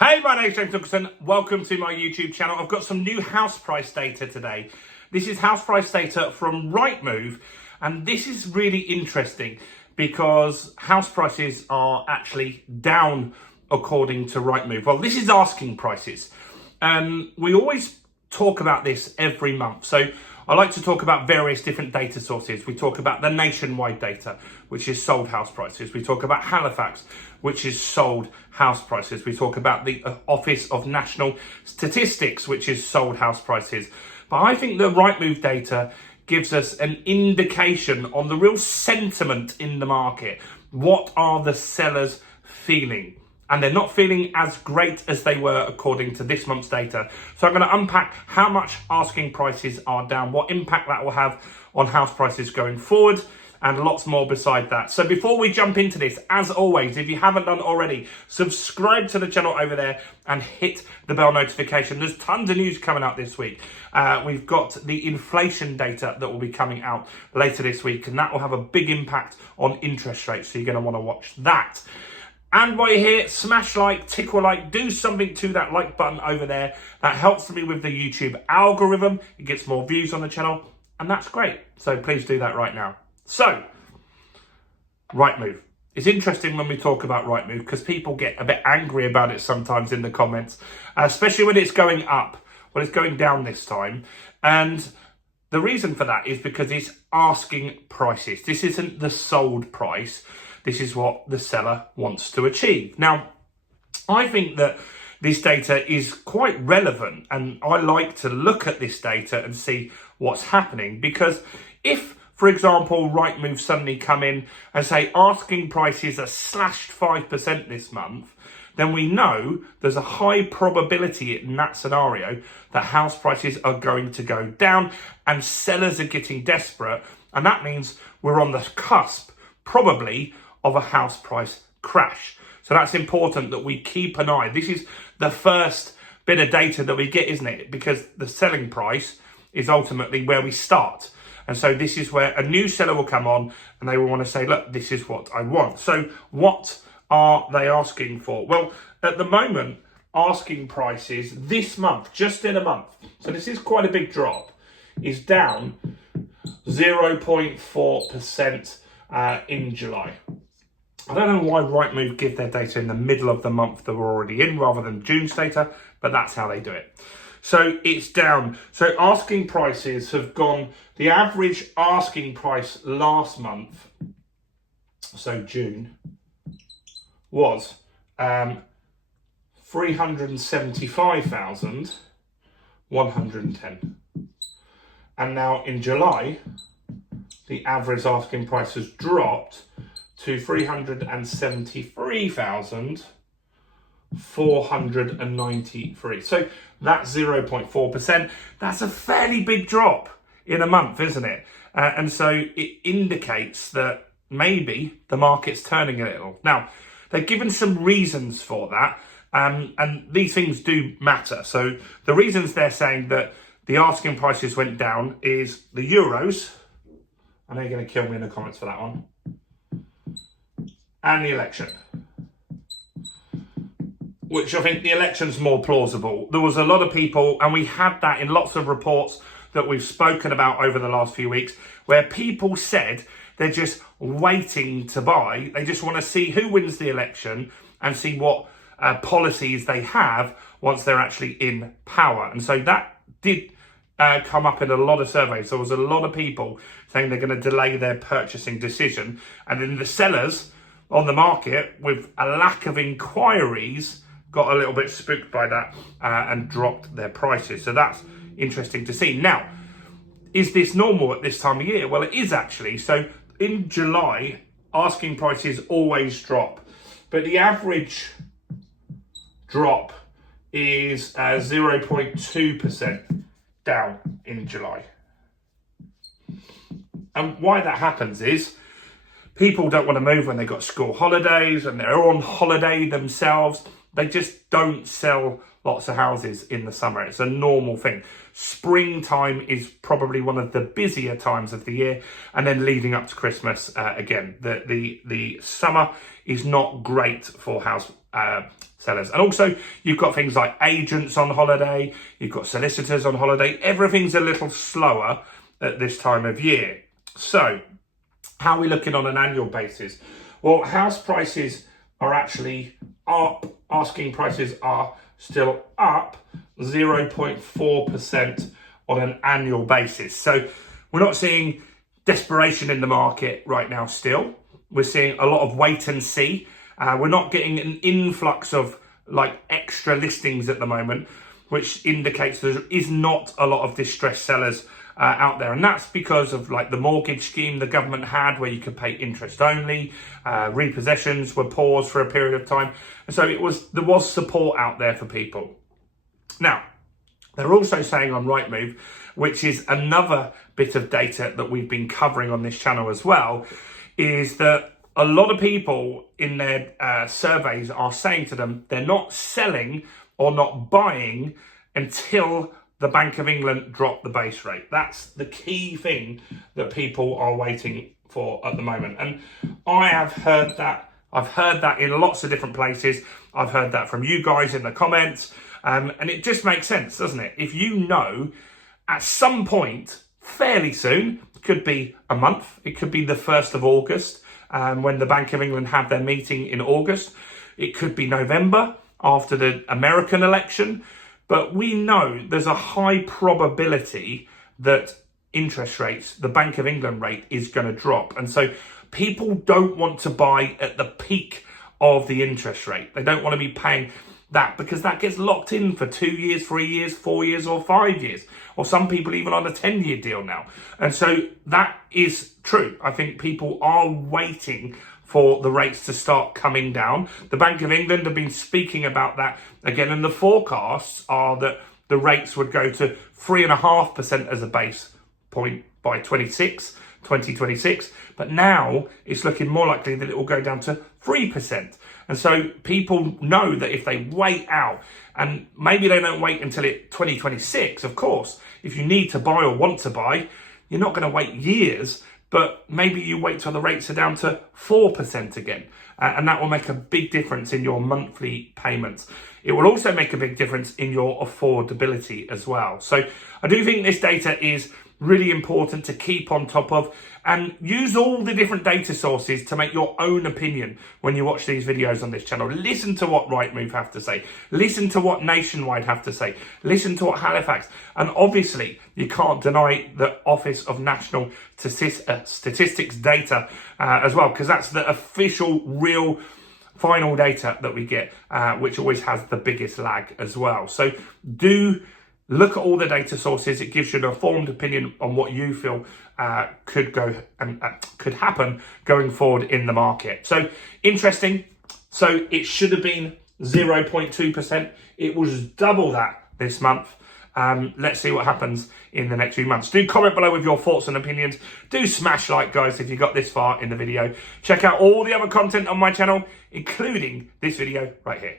Hey, my name's James Nicholson. Welcome to my YouTube channel. I've got some new house price data today. This is house price data from Rightmove, and this is really interesting because house prices are actually down according to Rightmove. Well, this is asking prices. We always talk about this every month. So I like to talk about various different data sources. We talk about the nationwide data, which is sold house prices. We talk about Halifax, which is sold house prices. We talk about the Office of National Statistics, which is sold house prices. But I think the Rightmove data gives us an indication on the real sentiment in the market. What are the sellers feeling? And they're not feeling as great as they were according to this month's data. So I'm going to unpack how much asking prices are down, what impact that will have on house prices going forward, and lots more beside that. So before we jump into this, as always, if you haven't done already, subscribe to the channel over there and hit the bell notification. There's tons of news coming out this week. We've got the inflation data that will be coming out later this week, and that will have a big impact on interest rates. So you're going to want to watch that. And while you're here, smash like, tickle like, do something to that like button over there. That helps me with the YouTube algorithm. It gets more views on the channel, and that's great. So please do that right now. So, Rightmove. It's interesting when we talk about Rightmove because people get a bit angry about it sometimes in the comments, especially when it's going up. Well, it's going down this time. And the reason for that is because it's asking prices. This isn't the sold price. This is what the seller wants to achieve. Now, I think that this data is quite relevant, and I like to look at this data and see what's happening, because if, for example, Rightmove suddenly come in and say asking prices are slashed 5% this month, then we know there's a high probability in that scenario that house prices are going to go down and sellers are getting desperate, and that means we're on the cusp, probably, of a house price crash. So that's important that we keep an eye. This is the first bit of data that we get, isn't it? Because the selling price is ultimately where we start. And so this is where a new seller will come on and they will want to say, look, this is what I want. So what are they asking for? Well, at the moment, asking prices this month, just in a month, so this is quite a big drop, is down 0.4% in July. I don't know why Rightmove give their data in the middle of the month that we're already in rather than June's data, but that's how they do it. So it's down. So asking prices have gone, the average asking price last month, so June, was 375,110. And now in July, the average asking price has dropped to 373,493. So that's 0.4%. That's a fairly big drop in a month, isn't it? And so it indicates that maybe the market's turning a little. Now, they've given some reasons for that, and these things do matter. So the reasons they're saying that the asking prices went down is the Euros. I know you're going to kill me in the comments for that one. And the election, which I think the election's more plausible. There was a lot of people, and we had that in lots of reports that we've spoken about over the last few weeks, where people said they're just waiting to buy. They just want to see who wins the election and see what policies they have once they're actually in power. And so that did come up in a lot of surveys. There was a lot of people saying they're going to delay their purchasing decision. And then the sellers on the market, with a lack of inquiries, got a little bit spooked by that and dropped their prices. So that's interesting to see. Now, is this normal at this time of year? Well, it is actually. So in July, asking prices always drop, but the average drop is 0.2% down in July. And why that happens is people don't want to move when they've got school holidays and they're on holiday themselves. They just don't sell lots of houses in the summer. It's a normal thing. Springtime is probably one of the busier times of the year, and then leading up to Christmas again. The summer is not great for house sellers. And also you've got things like agents on holiday, you've got solicitors on holiday. Everything's a little slower at this time of year. So how are we looking on an annual basis? Well, house prices are actually up. Asking prices are still up 0.4% on an annual basis. So we're not seeing desperation in the market right now still. We're seeing a lot of wait and see. We're not getting an influx of like extra listings at the moment, which indicates there is not a lot of distressed sellers out there. And that's because of like the mortgage scheme the government had where you could pay interest only. Repossessions were paused for a period of time. And so there was support out there for people. Now, they're also saying on Rightmove, which is another bit of data that we've been covering on this channel as well, is that a lot of people in their surveys are saying to them they're not selling or not buying until the Bank of England drop the base rate. That's the key thing that people are waiting for at the moment. And I have heard that. I've heard that in lots of different places. I've heard that from you guys in the comments. And it just makes sense, doesn't it? If you know at some point, fairly soon, it could be a month, it could be the 1st of August, when the Bank of England have their meeting in August. It could be November after the American election. But we know there's a high probability that interest rates, the Bank of England rate, is going to drop. And so people don't want to buy at the peak of the interest rate. They don't want to be paying that because that gets locked in for 2 years, 3 years, 4 years or 5 years. Or some people even on a 10-year deal now. And so that is true. I think people are waiting for the rates to start coming down. The Bank of England have been speaking about that again, and the forecasts are that the rates would go to 3.5% as a base point by 2026, but now it's looking more likely that it will go down to 3%. And so people know that if they wait out, and maybe they don't wait until 2026, of course, if you need to buy or want to buy, you're not going to wait years, but maybe you wait till the rates are down to 4% again. And that will make a big difference in your monthly payments. It will also make a big difference in your affordability as well. So I do think this data is really important to keep on top of, and use all the different data sources to make your own opinion when you watch these videos on this channel. Listen to what Rightmove have to say. Listen to what Nationwide have to say. Listen to what Halifax. And obviously, you can't deny the Office of National Statistics data as well, because that's the official, real, final data that we get, which always has the biggest lag as well. So do look at all the data sources. It gives you an informed opinion on what you feel could happen going forward in the market. So interesting. So it should have been 0.2%. It was double that this month. Let's see what happens in the next few months. Do comment below with your thoughts and opinions. Do smash like, guys, if you got this far in the video. Check out all the other content on my channel, including this video right here.